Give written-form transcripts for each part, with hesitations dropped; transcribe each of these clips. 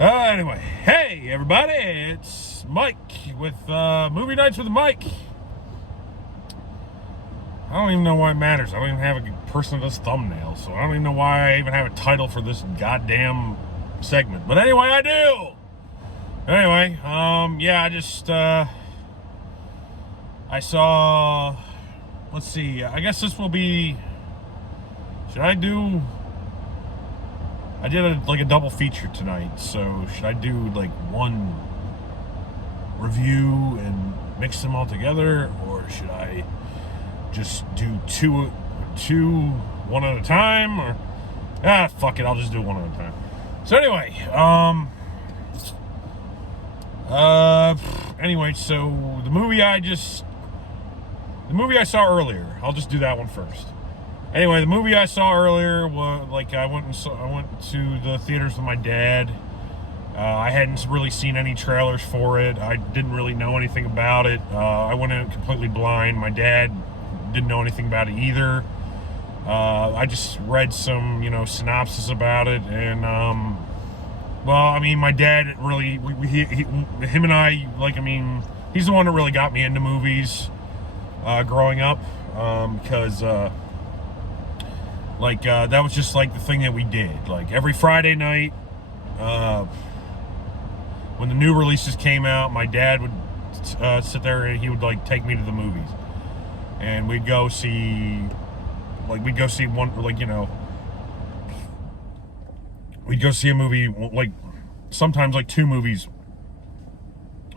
Anyway, hey everybody, it's Mike with Movie Nights with Mike. I don't even know why it matters. I don't even have a person with this thumbnail, so I don't even know why I even have a title for this goddamn segment. But anyway, I do. Anyway, yeah, I saw, let's see, I guess this will be, I did a double feature tonight, so should I do like one review and mix them all together, or should I just do two one at a time, or fuck it, I'll just do one at a time. So anyway, so the movie I saw earlier, I'll just do that one first. Anyway, the movie I saw earlier was I went to the theaters with my dad. I hadn't really seen any trailers for it. I didn't really know anything about it. I went in completely blind. My dad didn't know anything about it either. I just read some, synopsis about it, and well, I mean, my dad really, him and I, he's the one that really got me into movies growing up, because that was just the thing that we did. Like every Friday night, when the new releases came out, my dad would sit there and he would take me to the movies, and we'd go see one, we'd go see a movie, sometimes two movies,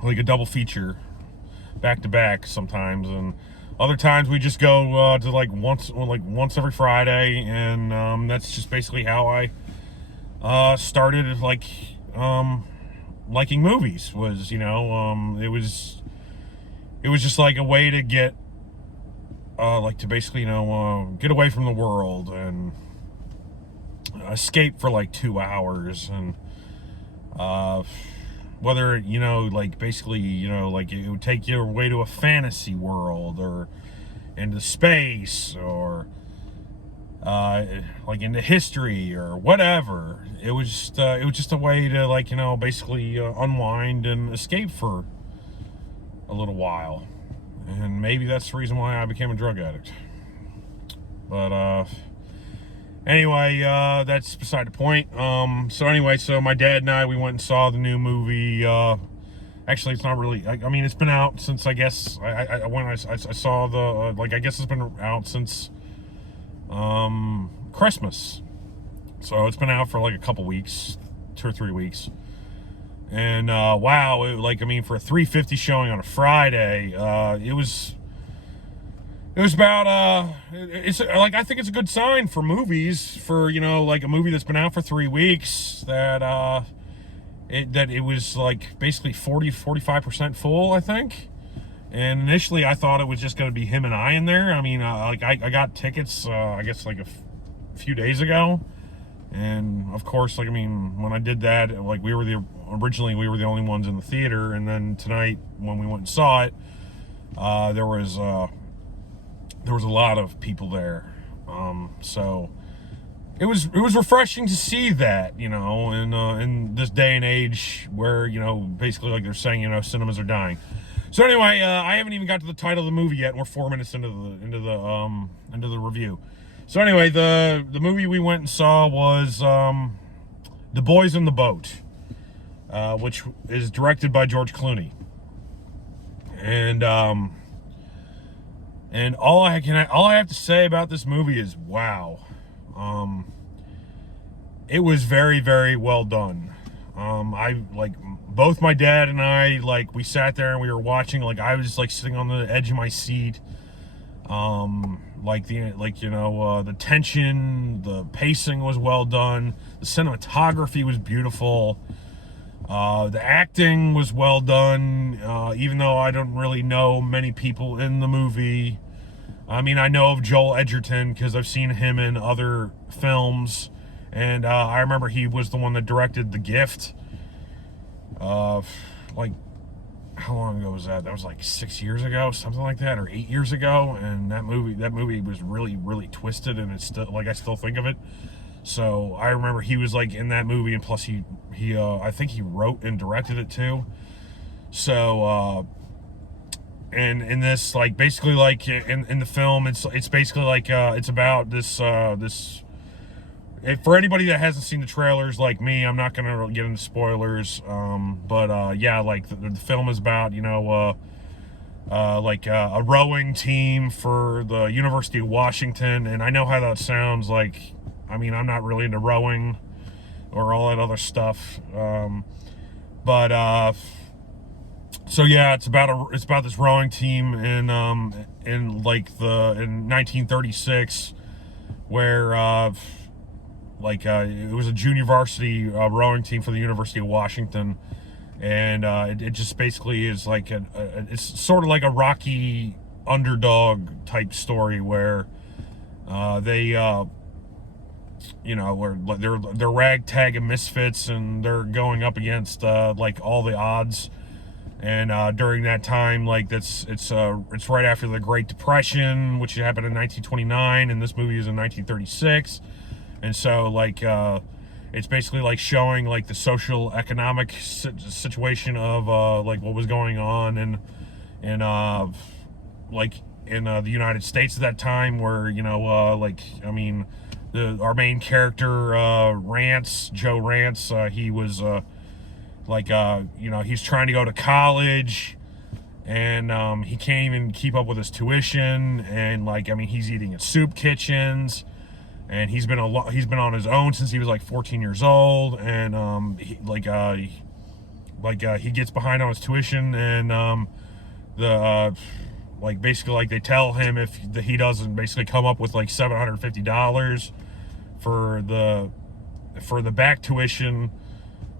a double feature, back to back sometimes, and other times we just go to once every Friday, and that's just basically how I started liking movies. Was it was just a way to get to basically get away from the world and escape for 2 hours, and whether basically it would take you away to a fantasy world, or into space, or into history, or whatever. It was just a way to basically unwind and escape for a little while. And maybe that's the reason why I became a drug addict. But anyway, that's beside the point. So my dad and I, we went and saw the new movie. Actually, it's not really, it's been out since, I guess, I saw the, I guess it's been out since Christmas. So it's been out for a couple weeks, 2 or 3 weeks. And wow, for a 3:50 showing on a Friday, it was about it's I think it's a good sign for movies, for a movie that's been out for 3 weeks, that it was basically 40-45% full, I think. And initially I thought it was just going to be him and I in there. I got tickets I guess a few days ago, and of course when I did that, originally we were the only ones in the theater, and then tonight when we went and saw it, there was a lot of people there, so it was refreshing to see that, in this day and age where basically they're saying cinemas are dying. So anyway, I haven't even got to the title of the movie yet, and we're 4 minutes into the review. So anyway, the movie we went and saw was The Boys in the Boat, which is directed by George Clooney, and all I have to say about this movie is wow. It was very, very well done. Both my dad and I, we sat there and we were watching, I was sitting on the edge of my seat. The tension, the pacing was well done. The cinematography was beautiful. The acting was well done, even though I don't really know many people in the movie. I know of Joel Edgerton because I've seen him in other films, and I remember he was the one that directed The Gift. how long ago was that? That was like 6 years ago, something like that, or 8 years ago. And that movie was really, really twisted, and it's still like I still think of it. So I remember he was like in that movie, and plus he I think he wrote and directed it too. So and in this, like, basically, like, in the film, it's basically like it's about this. For anybody that hasn't seen the trailers, like me, I'm not gonna get into spoilers. But yeah, like the film is about, like a rowing team for the University of Washington, and I know how that sounds. Like, I mean, I'm not really into rowing or all that other stuff. But so yeah, it's about this rowing team in 1936, where it was a junior varsity rowing team for the University of Washington, and it just basically is like it's sort of like a Rocky underdog type story where they where they're ragtag and misfits, and they're going up against like all the odds. And during that time, like it's right after the Great Depression, which happened in 1929, and this movie is in 1936. And so, like, it's basically like showing like the social economic situation of like what was going on in the United States at that time, where our main character, Joe Rance, he was he's trying to go to college, and he can't even keep up with his tuition, and he's eating at soup kitchens. And he's been on his own since he was like 14 years old, and he gets behind on his tuition, and basically they tell him if he doesn't basically come up with like $750 for the back tuition,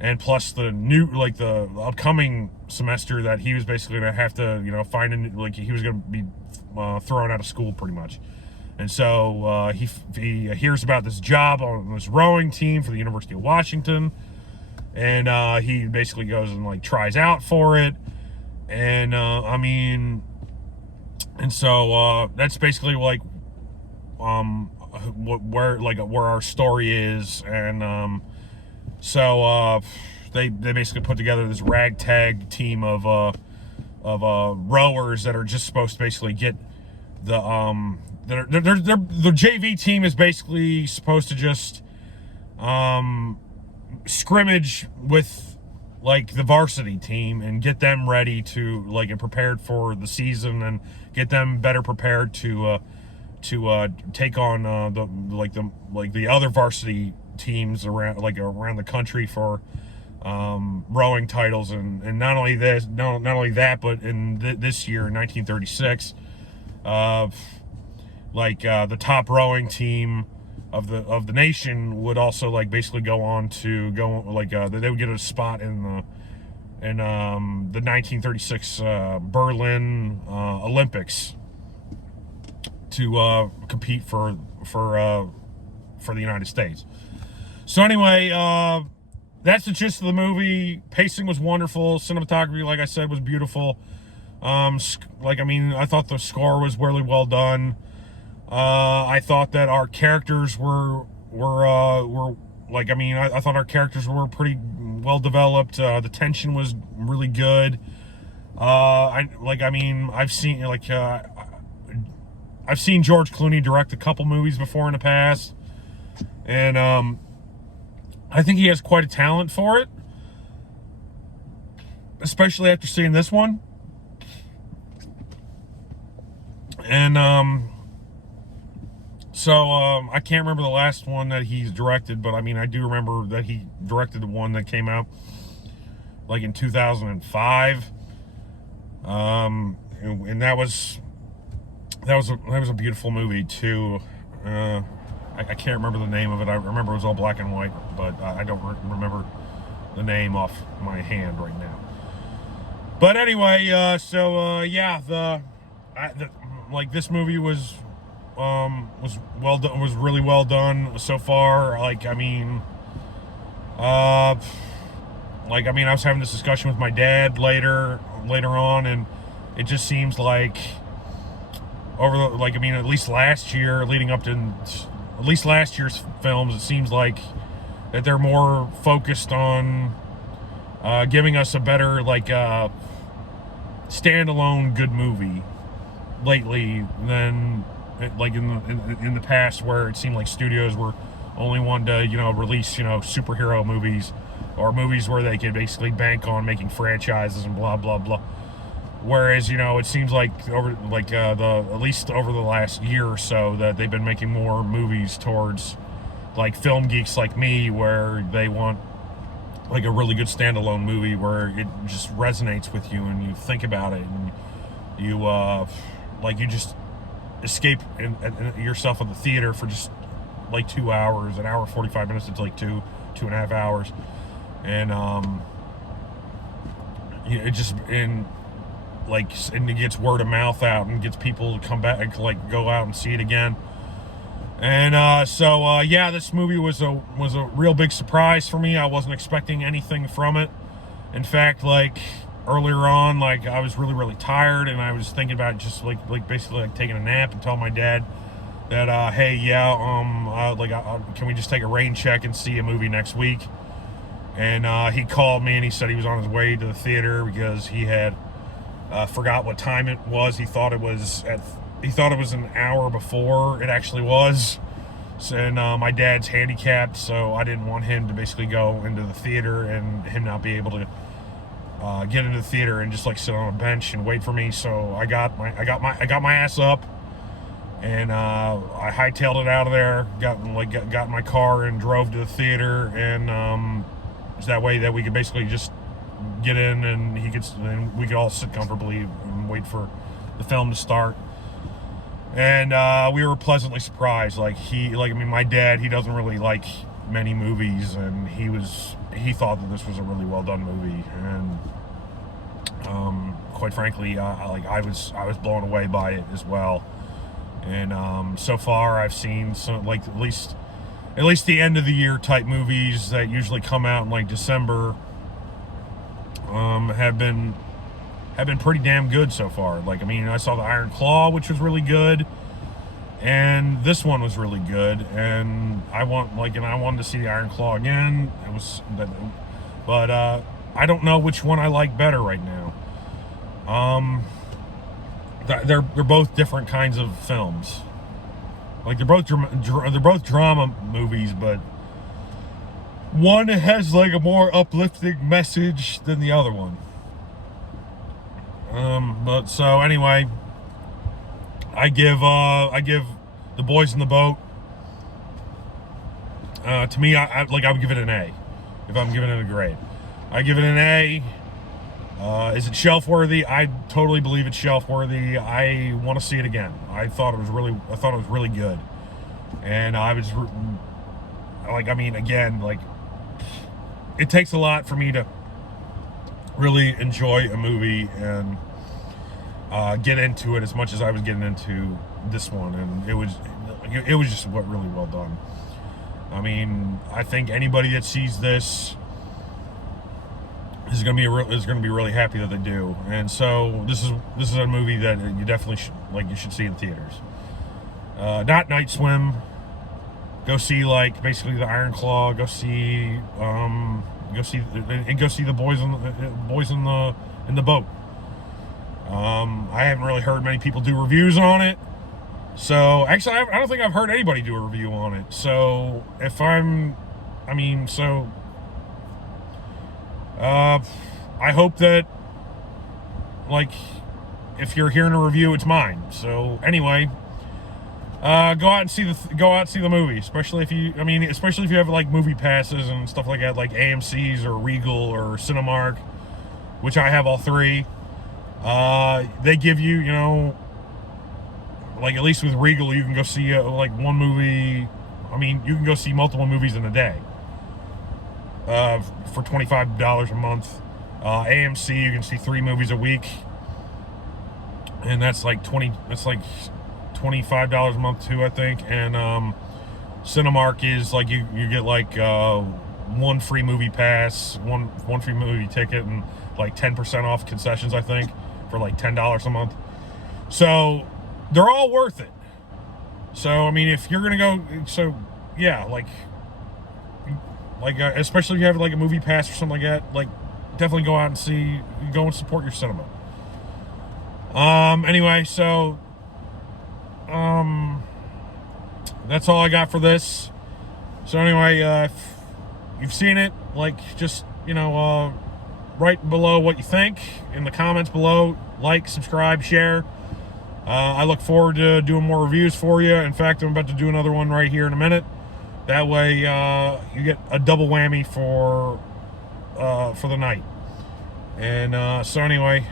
and plus the the upcoming semester, that he was basically gonna have to find he was gonna be thrown out of school pretty much. And so he hears about this job on this rowing team for the University of Washington, and he basically goes and like tries out for it, and so that's basically like where our story is, and so they basically put together this ragtag team of rowers that are just supposed to basically get the the JV team is basically supposed to just scrimmage with like the varsity team and get them ready to and prepared for the season, and get them better prepared to take on the other varsity teams around the country for rowing titles, and not only that, but in this year in 1936, the top rowing team of the nation would also basically go on to they would get a spot in the 1936 Berlin Olympics to compete for the United States. So anyway, that's the gist of the movie. Pacing was wonderful. Cinematography, like I said, was beautiful. I thought the score was really well done. I thought that our characters were I thought our characters were pretty well developed. The tension was really good. I've seen George Clooney direct a couple movies before in the past, and I think he has quite a talent for it, especially after seeing this one. And I can't remember the last one that he's directed, but I do remember that he directed the one that came out in 2005. And that was a beautiful movie too. I can't remember the name of it. I remember it was all black and white, but I don't remember the name off my hand right now. But anyway, this movie was well done. Was really well done so far. I was having this discussion with my dad later, later on, and it just seems like at least last year, leading up to at least last year's films, it seems like that they're more focused on giving us a better standalone good movie lately than like in the past, where it seemed like studios were only wanting to release superhero movies or movies where they could basically bank on making franchises and blah blah blah. Whereas it seems like at least over the last year or so that they've been making more movies towards like film geeks like me, where they want like a really good standalone movie where it just resonates with you and you think about it and you you just escape yourself at the theater for just like 2 hours, an hour 45 minutes. It's like 2.5 hours, and it just and it gets word of mouth out and gets people to come back and go out and see it again. And this movie was a real big surprise for me. I wasn't expecting anything from it. In fact, earlier on, I was really, really tired, and I was thinking about just basically taking a nap and telling my dad that can we just take a rain check and see a movie next week? And he called me and he said he was on his way to the theater because he had forgot what time it was. He thought it was an hour before it actually was. And my dad's handicapped, so I didn't want him to basically go into the theater and him not be able to get into the theater and just sit on a bench and wait for me. So I got my ass up, and I hightailed it out of there. Got in my car and drove to the theater, and that way that we could basically just get in and we could all sit comfortably and wait for the film to start. And we were pleasantly surprised. My dad, he doesn't really like many movies, and he thought that this was a really well done movie, and quite frankly, I was blown away by it as well. And so far, I've seen some at least the end of the year type movies that usually come out in December have been pretty damn good so far. I saw The Iron Claw, which was really good, and this one was really good, and I wanted to see The Iron Claw again. But I don't know which one I like better right now. They're both different kinds of films. They're both drama movies, but one has a more uplifting message than the other one. But so anyway, I give The Boys in the Boat. To me, I would give it an A if I'm giving it a grade. I give it an A. Is it shelf worthy? I totally believe it's shelf worthy. I want to see it again. I thought it was really good, and I was it takes a lot for me to really enjoy a movie and get into it as much as I was getting into this one, and it was just really well done. I think anybody that sees this is going to be really happy that they do. And so this is a movie that you definitely should see in theaters. Not Night Swim. Go see basically The Iron Claw. Go see the boys in the boat. I haven't really heard many people do reviews on it. So actually, I don't think I've heard anybody do a review on it. So I hope that if you're hearing a review, it's mine. So anyway, go out and see the movie, especially if you have movie passes and stuff like that, like AMC's or Regal or Cinemark, which I have all three. They give you, at least with Regal, you can go see one movie. You can go see multiple movies in a day for $25 a month. AMC, you can see 3 movies a week, and that's $25 a month too, I think. And Cinemark is you get one free movie pass, one free movie ticket, and like 10% off concessions, I think, for like $10 a month. So they're all worth it. So I mean, if you're gonna go, so yeah, like especially if you have like a movie pass or something like that, like definitely go out and go and support your cinema. Anyway, so that's all I got for this. So anyway, if you've seen it, like, just, write below what you think in the comments below. Like, subscribe, share. I look forward to doing more reviews for you. In fact, I'm about to do another one right here in a minute. That way, you get a double whammy for the night. And so anyway,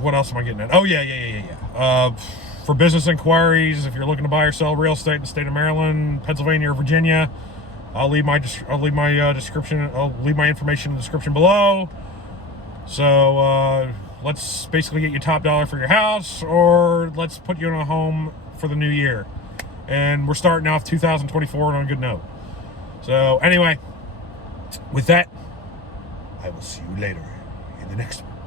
what else am I getting at? Oh yeah. For business inquiries, if you're looking to buy or sell real estate in the state of Maryland, Pennsylvania, or Virginia, I'll leave my description. I'll leave my information in the description below. So let's basically get you top dollar for your house, or let's put you in a home for the new year. And we're starting off 2024 on a good note. So anyway, with that, I will see you later in the next one.